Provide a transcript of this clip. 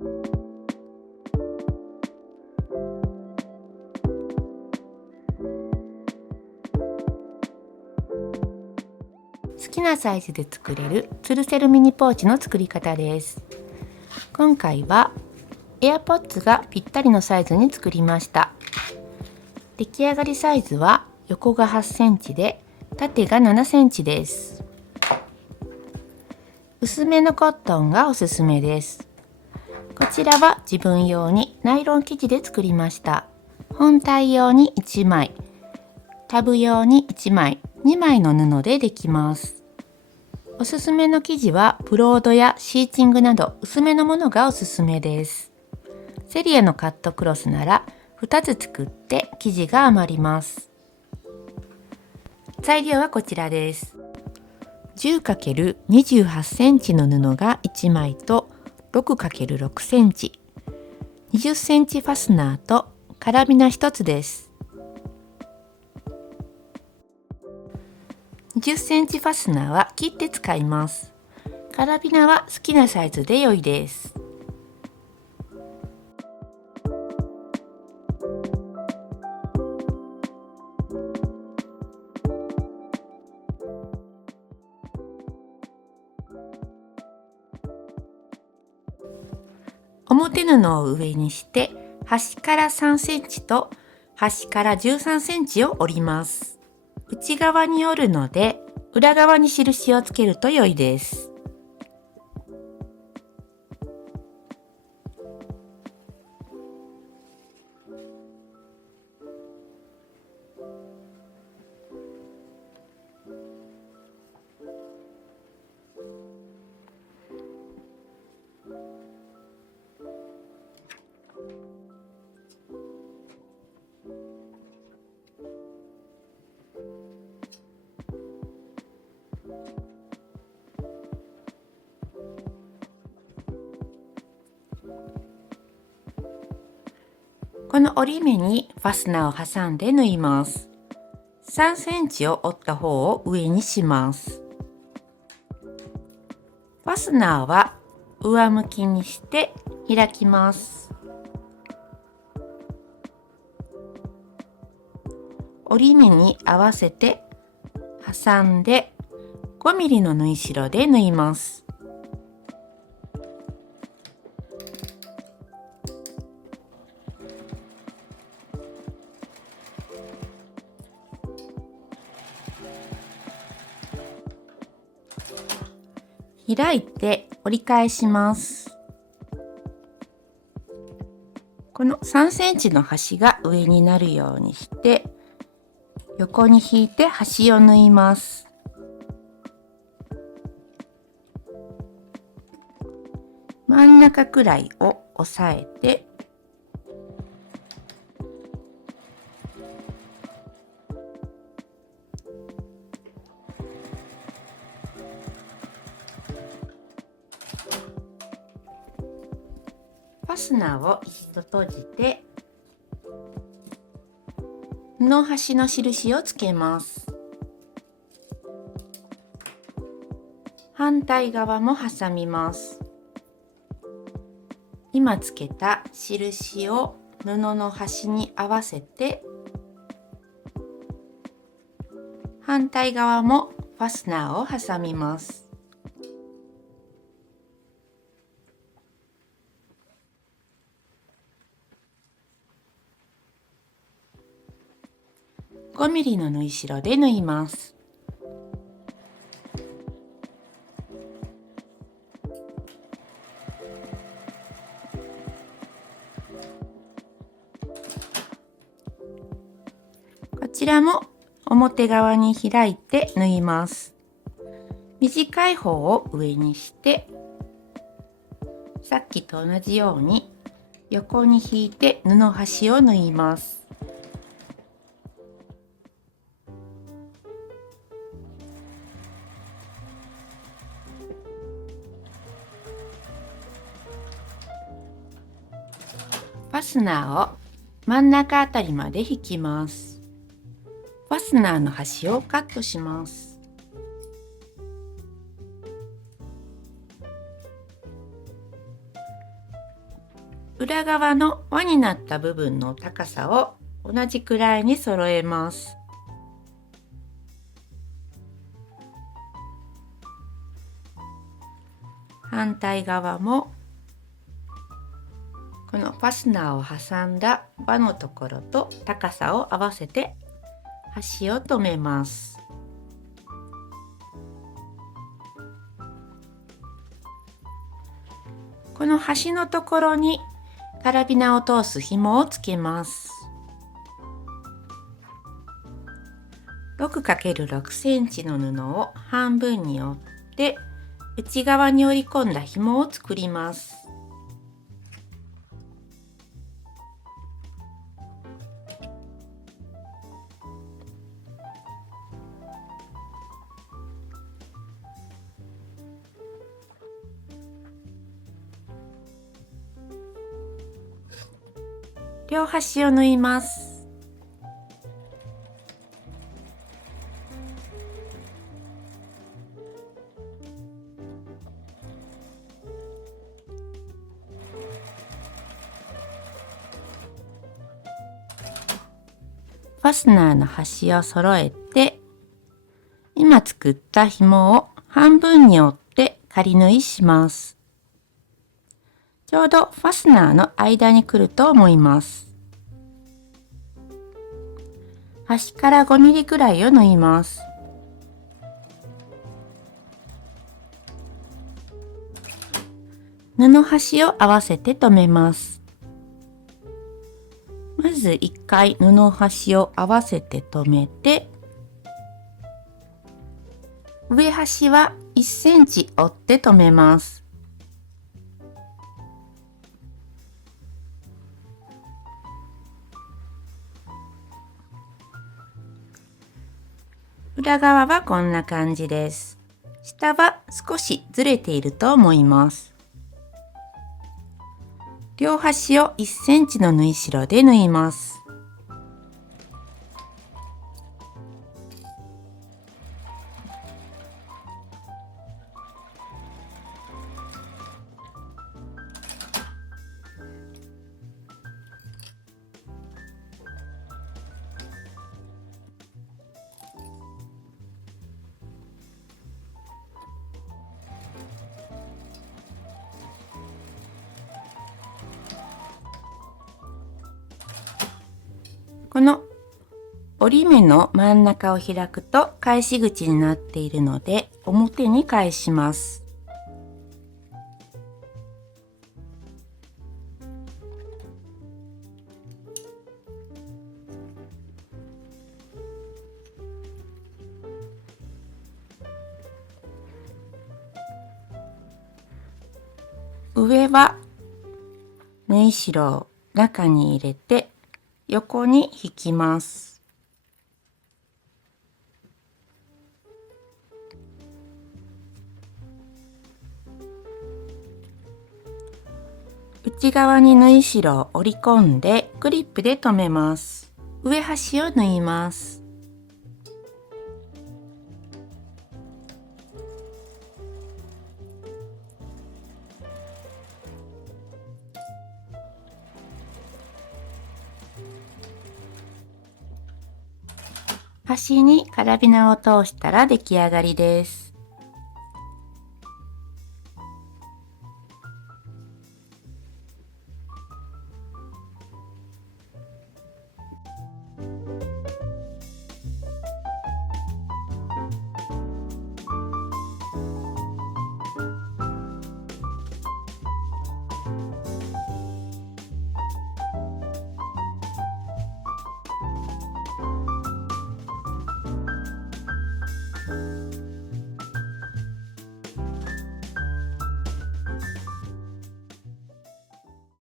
好きなサイズで作れる吊るせるミニポーチの作り方です。今回はAirPodsがぴったりのサイズに作りました。出来上がりサイズは横が8センチで縦が7センチです。薄めのコットンがおすすめです。こちらは自分用にナイロン生地で作りました。本体用に1枚、タブ用に1枚、2枚の布でできます。おすすめの生地はブロードやシーチングなど薄めのものがおすすめです。セリアのカットクロスなら2つ作って生地が余ります。材料はこちらです。10×28 センチの布が1枚と 6×6 センチ、20センチファスナーとカラビナ1つです。20センチファスナーは切って使います。カラビナは好きなサイズで良いです。表布を上にして端から3センチと端から13センチを折ります。内側に折るので裏側に印をつけると良いです。この折り目にファスナーを挟んで縫います。3センチを折った方を上にします。ファスナーは上向きにして開きます。折り目に合わせて挟んで5ミリの縫い代で縫います。開いて折り返します。この3センチの端が上になるようにして横に引いて端を縫います。真ん中くらいを押さえてファスナーを一度閉じて布端の印をつけます。反対側も挟みます。今つけた印を布の端に合わせて反対側もファスナーを挟みます。5ミリの縫い代で縫います。こちらも表側に開いて縫います。短い方を上にしてさっきと同じように横に引いて布端を縫います。ファスナーを真ん中あたりまで引きます。ファスナーの端をカットします。裏側の輪になった部分の高さを同じくらいに揃えます。反対側もこのファスナーを挟んだ輪のところと高さを合わせて端を留めます。この端のところにカラビナを通す紐をつけます。6×6 センチの布を半分に折って内側に折り込んだ紐を作ります。両端を縫います。ファスナーの端を揃えて、今作った紐を半分に折って仮縫いします。ちょうどファスナーの間に来ると思います。端から 5mm くらいを縫います。布端を合わせて留めます。まず1回布端を合わせて留めて、上端は1センチ折って留めます。裏側はこんな感じです。下は少しずれていると思います。両端を1センチの縫い代で縫います。この折り目の真ん中を開くと返し口になっているので表に返します。上は縫い代を中に入れて横に引きます。内側に縫い代を折り込んでクリップで留めます。上端を縫います。端にカラビナを通したら出来上がりです。